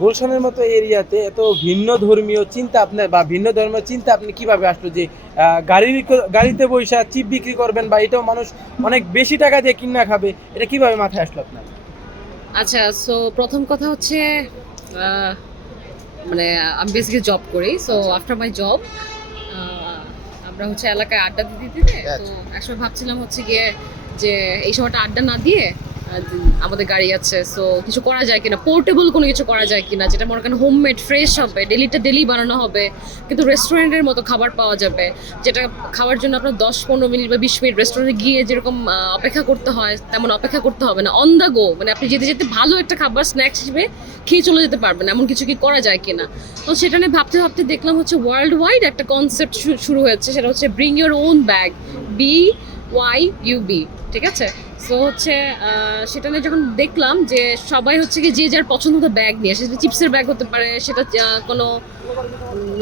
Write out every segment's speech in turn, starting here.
গুলশানের মতো এরিয়াতে এত ভিন্ন ধর্মীয় চিন্তা আপনার বা ভিন্ন ধর্মের চিন্তা আপনি কিভাবে আসলো যে গাড়িতে বৈশা চিপ বিক্রি করবেন বা এটাও মানুষ অনেক বেশি টাকা দিয়ে কিনা খাবে, এটা কিভাবে মাথায় আসলো আপনার? আচ্ছা, সো প্রথম কথা হচ্ছে আহ, মানে আমি বেসিক্যালি জব করি। সো আফটার মাই জব আমরা হচ্ছে এলাকায় আড্ডা দিতে দিতে তো একসময় ভাবছিলাম হচ্ছে গিয়ে যে এই সময়টা আড্ডা না দিয়ে আমাদের গাড়ি আছে, সো কিছু করা যায় কিনা, পোর্টেবল কোনো কিছু করা যায় কিনা যেটা মনে করেন হোমমেড ফ্রেশ হবে, ডেলি বানানো হবে, কিন্তু রেস্টুরেন্টের মতো খাবার পাওয়া যাবে, যেটা খাওয়ার জন্য আপনার 10-15 মিনিট বা 20 মিনিট রেস্টুরেন্টে গিয়ে যেরকম অপেক্ষা করতে হয় তেমন অপেক্ষা করতে হবে না, অন দ্য গো, মানে আপনি যেতে যেতে ভালো একটা খাবার স্ন্যাক্স হিসেবে খেয়ে চলে যেতে পারবেন, এমন কিছু কি করা যায় কিনা। তো সেটা নিয়ে ভাবতে ভাবতে দেখলাম হচ্ছে ওয়ার্ল্ড ওয়াইড একটা কনসেপ্ট শুরু হয়েছে, সেটা হচ্ছে bring your own bag, BYUB, ঠিক আছে। সো হচ্ছে সেটা নিয়ে যখন দেখলাম যে সবাই হচ্ছে কি যে যার পছন্দ মতো ব্যাগ নিয়ে, সেটা চিপসের ব্যাগ হতে পারে, সেটা কোনো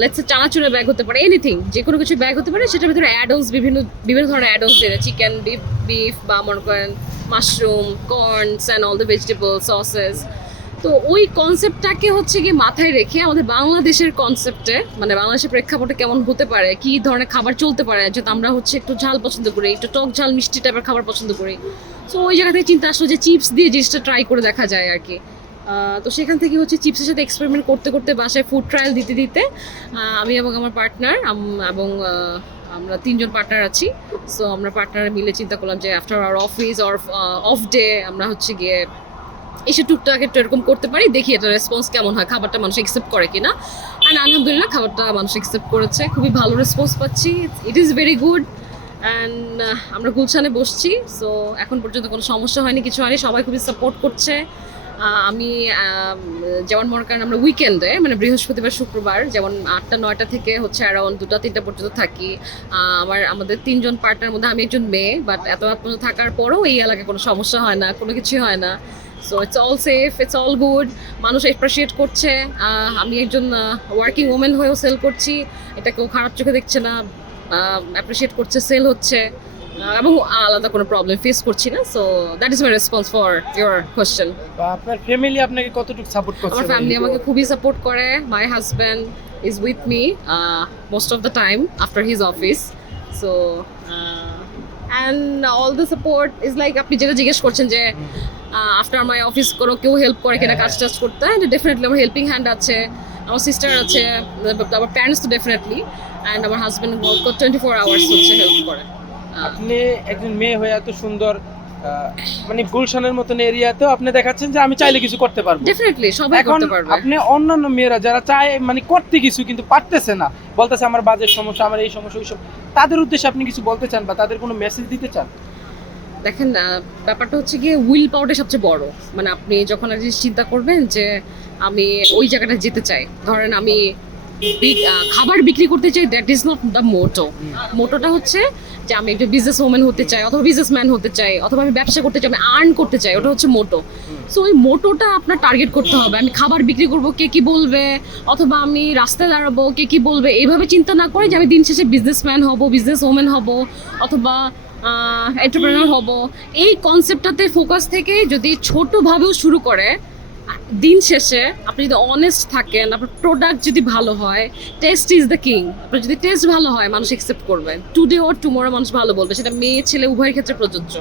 লেটস চানাচুরের ব্যাগ হতে পারে, এনিথিং, যে কোনো কিছু ব্যাগ হতে পারে, সেটার ভিতরে অ্যাডন্স বিভিন্ন ধরনের অ্যাডন্স দেয়, চিকেন, বিফ বা মনে করেন mushroom, corns and all the vegetable sausages. তো ওই কনসেপ্টটাকে হচ্ছে কি মাথায় রেখে আমাদের বাংলাদেশের কনসেপ্টে, মানে বাংলাদেশের প্রেক্ষাপটে কেমন হতে পারে, কি ধরনের খাবার চলতে পারে, যেহেতু আমরা হচ্ছে একটু ঝাল পছন্দ করি, একটু টক ঝাল মিষ্টি টাইপের খাবার পছন্দ করি। সো ওই জায়গা থেকে চিন্তা আসলো যে চিপস দিয়ে জিনিসটা ট্রাই করে দেখা যায় আর কি। তো সেখান থেকে হচ্ছে চিপসের সাথে এক্সপেরিমেন্ট করতে করতে বাসায় ফুড ট্রায়াল দিতে দিতে আমি এবং আমার পার্টনার এবং আমরা 3জন পার্টনার আছি। সো আমরা পার্টনার মিলে চিন্তা করলাম যে after our office or off day আমরা হচ্ছে গিয়ে এসে টুকটাক একটু এরকম করতে পারি, দেখি এটা রেসপন্স কেমন হয়, খাবারটা মানুষ অ্যাকসেপ্ট করে কিনা। অ্যান্ড আলহামদুলিল্লাহ খাবারটা মানুষ অ্যাকসেপ্ট করেছে, খুবই ভালো রেসপন্স পাচ্ছি, it is very good. And আমরা গুলশানে বসছি, সো এখন পর্যন্ত কোনো সমস্যা হয়নি, কিছু হয়নি, সবাই খুবই সাপোর্ট করছে। আমি যেমন মনে করেন আমরা উইকেন্ডে মানে বৃহস্পতিবার শুক্রবার যেমন 8টা-9টা থেকে হচ্ছে অ্যারাউন্ড 2টা-3টা পর্যন্ত থাকি। আমাদের 3জন পার্টনার মধ্যে আমি একজন মেয়ে, বাট এত রাত পর্যন্ত থাকার পরেও এই এলাকায় কোনো সমস্যা হয় না, কোনো কিছুই হয় না। So it's all safe, it's all good, মানুষ অ্যাপ্রিসিয়েট করছে। আমি একজন ওয়ার্কিং ওমেন হয়েও সেল করছি, এটা কেউ খারাপ চোখে দেখছে না, অ্যাপ্রিসিয়েট করছে, সেল হচ্ছে, এবং আলাদা কোনো প্রবলেম ফেস করছি না। So that is my response for your question. আপনার ফ্যামিলি আপনাকে কতটুকু সাপোর্ট করছে? আমার ফ্যামিলি আমাকে খুবই সাপোর্ট করে। My husband is with me most of the time after his office. So and all the support is like আপনি যেটা জিজ্ঞেস করছেন যে আফটার মাই অফিস কোনো কেউ হেল্প করে কিনা কাজ টাজ করতে, ডেফিনেটলি আমার হেল্পিং হ্যান্ড আছে, আমার সিস্টার আছে, আমার প্যারেন্টস তো ডেফিনেটলি, অ্যান্ড আমার হাজব্যান্ড 24 আওয়ার্স হচ্ছে হেল্প করে। আপনি একজন মেয়ে হয়ে এত সুন্দর মানে গুলশানের মতন এরিয়াতেও আপনি দেখাচ্ছেন যে আমি চাইলে কিছু করতে পারবো। ডেফিনেটলি সবাই করতে পারবে। আপনি অন্যান্য মেয়েরা যারা চায় মানে করতে কিছু কিন্তু পারতেছে না, বলতেছে আমার বাজেট সমস্যা, আমার এই সমস্যা, ওই সব, তাদের উদ্দেশ্যে আপনি কিছু বলতে চান বা তাদের কোনো মেসেজ দিতে চান? দেখেন ব্যাপারটা হচ্ছে গিয়ে উইল পাওয়ারটা সবচেয়ে বড়, মানে আপনি যখন একটা জিনিস চিন্তা করবেন যে আমি ওই জায়গাটা যেতে চাই, ধরেন আমি খাবার বিক্রি করতে চাই, দ্যাট ইজ নট দ্য মোটোটা হচ্ছে যে আমি একটা বিজনেস ওম্যান হতে চাই অথবা বিজনেসম্যান হতে চাই অথবা আমি ব্যবসা করতে চাই, আমি আর্ন করতে চাই, ওটা হচ্ছে মোটো। সো ওই মোটোটা আপনার টার্গেট করতে হবে, আমি খাবার বিক্রি করবো কে কি বলবে, অথবা আমি রাস্তায় দাঁড়াবো কে কি বলবে, এইভাবে চিন্তা না করে যে আমি দিন শেষে বিজনেসম্যান হব, বিজনেস ওম্যান হব অথবা এন্টারপ্রেনার হব, এই কনসেপ্টটাতে ফোকাস থেকে যদি ছোটোভাবেও শুরু করে, দিন শেষে আপনি যদি অনেস্ট থাকেন, আপনার প্রোডাক্ট যদি ভালো হয়, টেস্ট ইজ দ্য কিং, আপনার যদি টেস্ট ভালো হয় মানুষ অ্যাকসেপ্ট করবে, টুডে অর টুমরো মানুষ ভালো বলবে, সেটা মেয়ে ছেলে উভয়ের ক্ষেত্রে প্রযোজ্য।